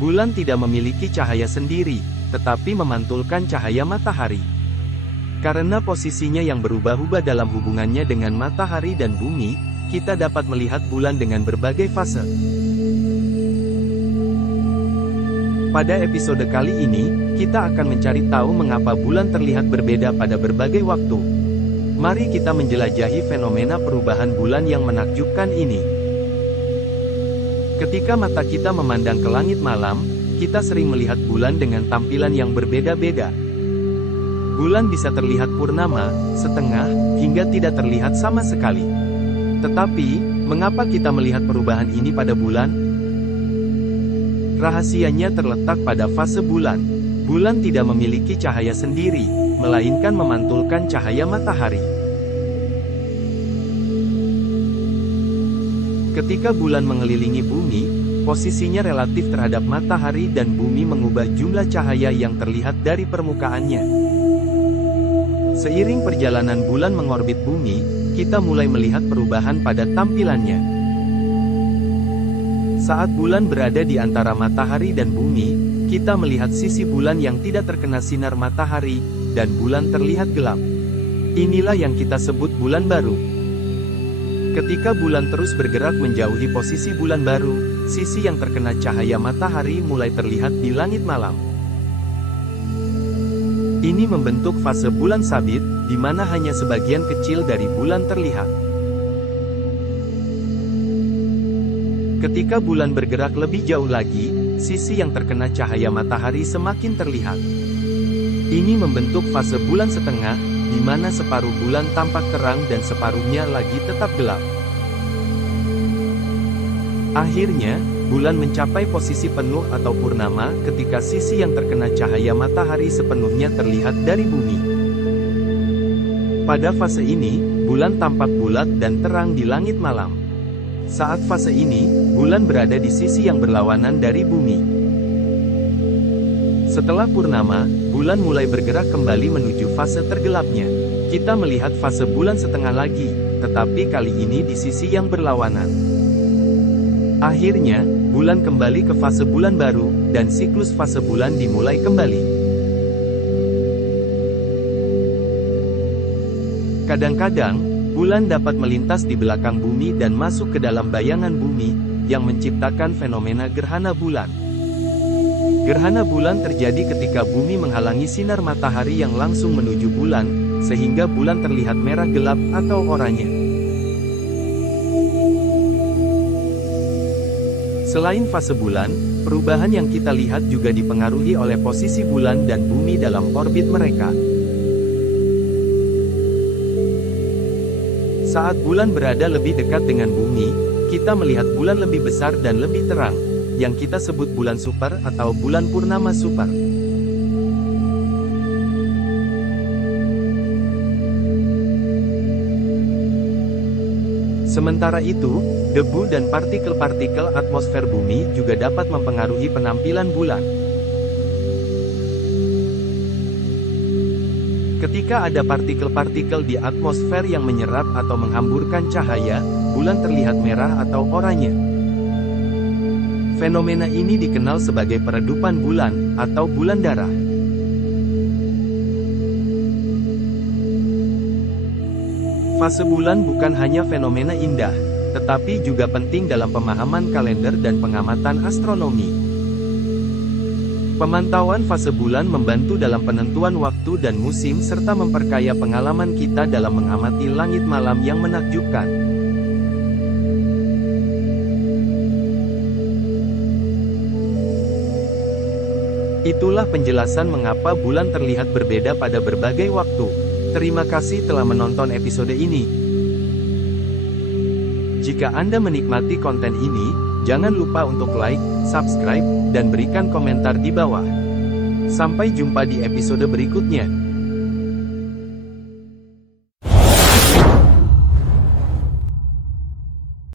Bulan tidak memiliki cahaya sendiri, tetapi memantulkan cahaya matahari. Karena posisinya yang berubah-ubah dalam hubungannya dengan matahari dan bumi, kita dapat melihat bulan dengan berbagai fase. Pada episode kali ini, kita akan mencari tahu mengapa bulan terlihat berbeda pada berbagai waktu. Mari kita menjelajahi fenomena perubahan bulan yang menakjubkan ini. Ketika mata kita memandang ke langit malam, kita sering melihat bulan dengan tampilan yang berbeda-beda. Bulan bisa terlihat purnama, setengah, hingga tidak terlihat sama sekali. Tetapi, mengapa kita melihat perubahan ini pada bulan? Rahasianya terletak pada fase bulan. Bulan tidak memiliki cahaya sendiri, melainkan memantulkan cahaya matahari. Ketika bulan mengelilingi bumi, posisinya relatif terhadap matahari dan bumi mengubah jumlah cahaya yang terlihat dari permukaannya. Seiring perjalanan bulan mengorbit bumi, kita mulai melihat perubahan pada tampilannya. Saat bulan berada di antara matahari dan bumi, kita melihat sisi bulan yang tidak terkena sinar matahari, dan bulan terlihat gelap. Inilah yang kita sebut bulan baru. Ketika bulan terus bergerak menjauhi posisi bulan baru, sisi yang terkena cahaya matahari mulai terlihat di langit malam. Ini membentuk fase bulan sabit, di mana hanya sebagian kecil dari bulan terlihat. Ketika bulan bergerak lebih jauh lagi, sisi yang terkena cahaya matahari semakin terlihat. Ini membentuk fase bulan setengah, di mana separuh bulan tampak terang dan separuhnya lagi tetap gelap. Akhirnya, bulan mencapai posisi penuh atau purnama ketika sisi yang terkena cahaya matahari sepenuhnya terlihat dari bumi. Pada fase ini, bulan tampak bulat dan terang di langit malam. Saat fase ini, bulan berada di sisi yang berlawanan dari bumi. Setelah purnama, bulan mulai bergerak kembali menuju fase tergelapnya. Kita melihat fase bulan setengah lagi, tetapi kali ini di sisi yang berlawanan. Akhirnya, bulan kembali ke fase bulan baru, dan siklus fase bulan dimulai kembali. Kadang-kadang, bulan dapat melintas di belakang bumi dan masuk ke dalam bayangan bumi, yang menciptakan fenomena gerhana bulan. Gerhana bulan terjadi ketika bumi menghalangi sinar matahari yang langsung menuju bulan, sehingga bulan terlihat merah gelap atau oranye. Selain fase bulan, perubahan yang kita lihat juga dipengaruhi oleh posisi bulan dan bumi dalam orbit mereka. Saat bulan berada lebih dekat dengan bumi, kita melihat bulan lebih besar dan lebih terang, yang kita sebut bulan super atau bulan purnama super. Sementara itu, debu dan partikel-partikel atmosfer bumi juga dapat mempengaruhi penampilan bulan. Ketika ada partikel-partikel di atmosfer yang menyerap atau menghamburkan cahaya, bulan terlihat merah atau oranye. Fenomena ini dikenal sebagai peredupan bulan, atau bulan darah. Fase bulan bukan hanya fenomena indah, tetapi juga penting dalam pemahaman kalender dan pengamatan astronomi. Pemantauan fase bulan membantu dalam penentuan waktu dan musim serta memperkaya pengalaman kita dalam mengamati langit malam yang menakjubkan. Itulah penjelasan mengapa bulan terlihat berbeda pada berbagai waktu. Terima kasih telah menonton episode ini. Jika Anda menikmati konten ini, jangan lupa untuk like, subscribe, dan berikan komentar di bawah. Sampai jumpa di episode berikutnya.